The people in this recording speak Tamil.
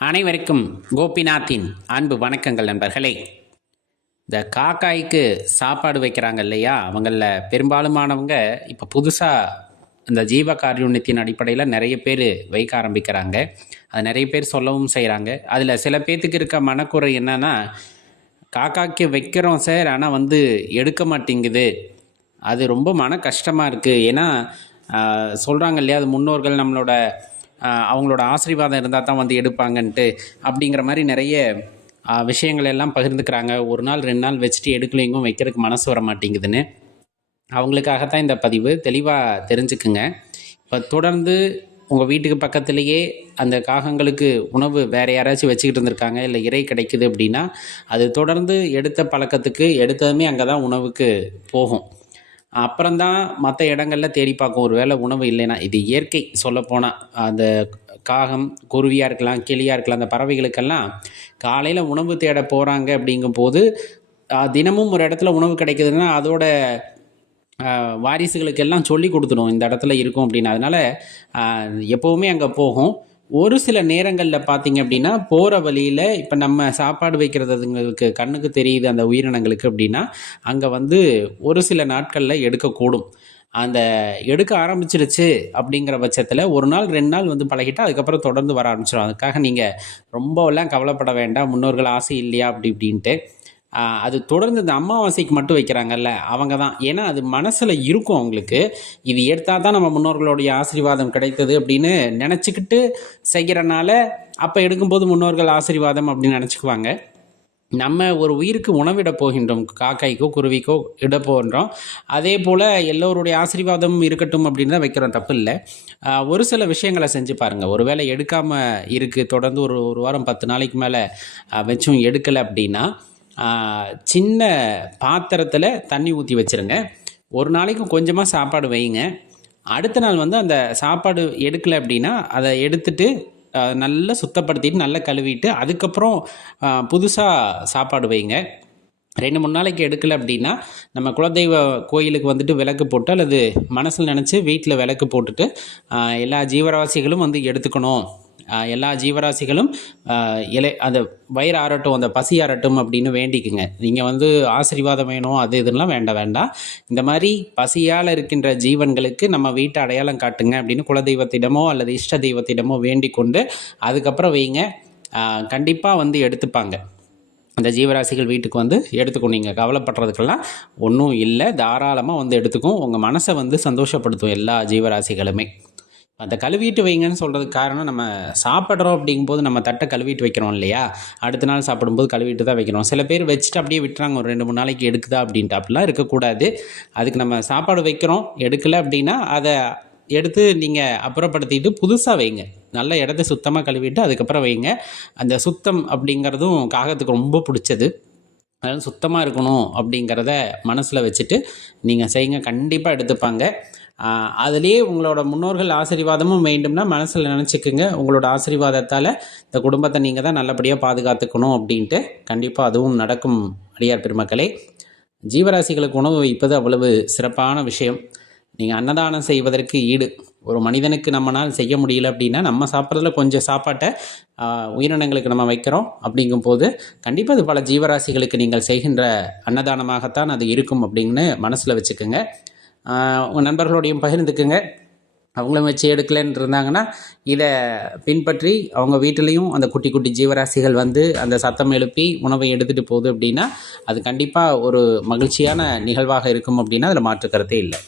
அனைவருக்கும் கோபிநாத்தின் அன்பு வணக்கங்கள் நண்பர்களே. இந்த காக்காய்க்கு சாப்பாடு வைக்கிறாங்க இல்லையா? அவங்களில் பெரும்பாலுமானவங்க இப்போ புதுசாக இந்த ஜீவ காரியுண்யத்தின் அடிப்படையில் நிறைய பேர் வைக்க ஆரம்பிக்கிறாங்க. அது நிறைய பேர் சொல்லவும் செய்கிறாங்க அதில் சில பேர்த்துக்கு இருக்க மனக்குறை என்னென்னா காக்காய்க்கு வைக்கிறோம் சார் ஆனால் வந்து எடுக்க மாட்டேங்குது. அது ரொம்ப மன கஷ்டமாக இருக்குது ஏன்னா சொல்கிறாங்க இல்லையா அது முன்னோர்கள் நம்மளோட அவங்களோட ஆசீர்வாதம் இருந்தால் தான் வந்து எடுப்பாங்கன்ட்டு அப்படிங்கிற மாதிரி நிறைய விஷயங்கள் எல்லாம் பகிர்ந்துக்கிறாங்க. ஒரு நாள் ரெண்டு நாள் வச்சுட்டு எடுக்கலைங்கும் வைக்கிறதுக்கு மனசு வர மாட்டேங்குதுன்னு. அவங்களுக்காகத்தான் இந்த பதிவு. தெளிவாக தெரிஞ்சுக்குங்க. இப்போ தொடர்ந்து உங்கள் வீட்டுக்கு பக்கத்துலேயே அந்த காகங்களுக்கு உணவு வேறு யாராச்சும் வச்சுக்கிட்டு இருந்திருக்காங்க இல்லை இறை கிடைக்குது அப்படின்னா அது தொடர்ந்து எடுத்த பழக்கத்துக்கு எடுத்ததுமே அங்கே தான் உணவுக்கு போகும். அப்புறம்தான் மற்ற இடங்களில் தேடி பார்க்கும். ஒரு வேளை உணவு இல்லைன்னா இது இயற்கை சொல்லப்போனால் அந்த காகம் குருவியாக இருக்கலாம் கிளியாக இருக்கலாம் அந்த பறவைகளுக்கெல்லாம் காலையில் உணவு தேட போகிறாங்க அப்படிங்கும்போது தினமும் ஒரு இடத்துல உணவு கிடைக்குதுன்னா அதோட வாரிசுகளுக்கெல்லாம் சொல்லி கொடுத்துடும் இந்த இடத்துல இருக்கும் அப்படின்னு. அதனால் எப்போவுமே அங்கே போகும். ஒரு சில நேரங்களில் பார்த்தீங்க அப்படின்னா போகிற வழியில் இப்போ நம்ம சாப்பாடு வைக்கிறதுங்களுக்கு கண்ணுக்கு தெரியுது அந்த உயிரினங்களுக்கு அப்படின்னா அங்கே வந்து ஒரு சில நாட்களில் எடுக்கக்கூடும். அந்த எடுக்க ஆரம்பிச்சிருச்சு அப்படிங்கிற பட்சத்தில் ஒரு நாள் ரெண்டு நாள் வந்து பழகிட்டு அதுக்கப்புறம் தொடர்ந்து வர ஆரம்பிச்சிடும் அதுக்காக நீங்கள் ரொம்பலாம் கவலைப்பட வேண்டாம். முன்னோர்கள் ஆசை இல்லையா? அப்படி இப்படின்ட்டு. அது தொடர்ந்து இந்த அமாவாசைக்கு மட்டும் வைக்கிறாங்கல்ல அவங்க தான். ஏன்னா அது மனசில் இருக்கும் அவங்களுக்கு. இது எடுத்தால் தான் நம்ம முன்னோர்களுடைய ஆசீர்வாதம் கிடைத்தது அப்படின்னு நினச்சிக்கிட்டு செய்கிறனால அப்போ எடுக்கும்போது முன்னோர்கள் ஆசீர்வாதம் அப்படின்னு நினச்சிக்குவாங்க. நம்ம ஒரு உயிருக்கு உணவிட போகின்றோம் காக்காய்க்கோ குருவிக்கோ இட போகின்றோம். அதே போல் எல்லோருடைய ஆசீர்வாதம் இருக்கட்டும் அப்படின்னு தான் வைக்கிறோம் தப்பு இல்லை. ஒரு சில விஷயங்களை செஞ்சு பாருங்கள் ஒருவேளை எடுக்காமல் இருக்குது தொடர்ந்து ஒரு ஒரு வாரம் பத்து நாளைக்கு மேலே வச்சும் எடுக்கலை அப்படின்னா சின்ன பாத்திரத்தில் தண்ணி ஊற்றி வச்சுருங்க. ஒரு நாளைக்கு கொஞ்சமாக சாப்பாடு வைங்க அடுத்த நாள் வந்து அந்த சாப்பாடு எடுக்கலை அப்படின்னா அதை எடுத்துட்டு நல்லா சுத்தப்படுத்திட்டு நல்லா கழுவிட்டு அதுக்கப்புறம் புதுசாக சாப்பாடு வைங்க ரெண்டு மூணு நாளைக்கு எடுக்கலை அப்படின்னா நம்ம குலதெய்வ கோயிலுக்கு வந்துட்டு விளக்கு போட்டு அல்லது மனசில் நினச்சி வீட்டில் விளக்கு போட்டுட்டு எல்லா ஜீவராசிகளும் வந்து எடுத்துக்கணும். எல்லா ஜீவராசிகளும் இலை அந்த வயிறு ஆறட்டும் அந்த பசி ஆறட்டும் அப்படின்னு வேண்டிக்குங்க. நீங்கள் வந்து ஆசீர்வாதம் வேணும் அது இதெல்லாம் வேண்டாம் வேண்டாம். இந்த மாதிரி பசியால் இருக்கின்ற ஜீவன்களுக்கு நம்ம வீட்டை அடையாளம் காட்டுங்க அப்படின்னு குலதெய்வத்திடமோ அல்லது இஷ்ட தெய்வத்திடமோ வேண்டிக் கொண்டு அதுக்கப்புறம் வைங்க. கண்டிப்பாக வந்து எடுத்துப்பாங்க. அந்த ஜீவராசிகள் வீட்டுக்கு வந்து எடுத்துக்கும் நீங்கள் கவலைப்படுறதுக்கெல்லாம் ஒன்றும் இல்லை. தாராளமாக வந்து எடுத்துக்கும். உங்கள் மனசை வந்து சந்தோஷப்படுத்தும் எல்லா ஜீவராசிகளுமே. அந்த கழுவிட்டு வைங்கன்னு சொல்கிறதுக்கு காரணம் நம்ம சாப்பிட்றோம் அப்படிங்கும்போது நம்ம தட்டை கழுவிட்டு வைக்கிறோம் இல்லையா? அடுத்த நாள் சாப்பிடும்போது கழுவிட்டு தான் வைக்கிறோம். சில பேர் வச்சுட்டு அப்படியே விட்டுறாங்க. ஒரு ரெண்டு மூணு நாளைக்கு எடுக்குதா அப்படின்ட்டு. அப்படிலாம் இருக்கக்கூடாது. அதுக்கு நம்ம சாப்பாடு வைக்கிறோம். எடுக்கலை அப்படின்னா அதை எடுத்து நீங்கள் அப்புறப்படுத்திட்டு புதுசாக வைங்க. நல்ல இடத்த சுத்தமாக கழுவிட்டு அதுக்கப்புறம் வைங்க. அந்த சுத்தம் அப்படிங்கிறதும் காகத்துக்கு ரொம்ப பிடிச்சது. அதனால் சுத்தமாக இருக்கணும் அப்படிங்கிறத மனசில் வச்சுட்டு நீங்கள் செய்யுங்க. கண்டிப்பாக எடுத்துப்பாங்க. அதுலேயே உங்களோட முன்னோர்கள் ஆசீர்வாதமும் வேண்டும்னா மனசில் நினச்சிக்குங்க. உங்களோட ஆசீர்வாதத்தால் இந்த குடும்பத்தை நீங்கள் தான் நல்லபடியாக பாதுகாத்துக்கணும் அப்படின்ட்டு கண்டிப்பாக அதுவும் நடக்கும் அடியார் பெருமக்களே. ஜீவராசிகளுக்கு உணவு வைப்பது அவ்வளவு சிறப்பான விஷயம். நீங்கள் அன்னதானம் செய்வதற்கு ஈடு. ஒரு மனிதனுக்கு நம்மனால் செய்ய முடியல அப்படின்னா நம்ம சாப்பிட்றதுல கொஞ்சம் சாப்பாட்டை உயிரினங்களுக்கு நம்ம வைக்கிறோம் அப்படிங்கும்போது கண்டிப்பாக அது பல ஜீவராசிகளுக்கு நீங்கள் செய்கின்ற அன்னதானமாகத்தான் அது இருக்கும் அப்படின்னு மனசில் வச்சுக்கோங்க. உங்கள் நண்பர்களோடையும் பகிர்ந்துக்குங்க. அவங்களும் வச்சு எடுக்கலன்னு இருந்தாங்கன்னா இதை பின்பற்றி அவங்க வீட்டிலையும் அந்த குட்டி குட்டி ஜீவராசிகள் வந்து அந்த சத்தம் எழுப்பி உணவை எடுத்துகிட்டு போகுது அப்படின்னா அது கண்டிப்பாக ஒரு மகிழ்ச்சியான நிகழ்வாக இருக்கும் அப்படின்னா அதில் மாற்று கருத்தே இல்லை.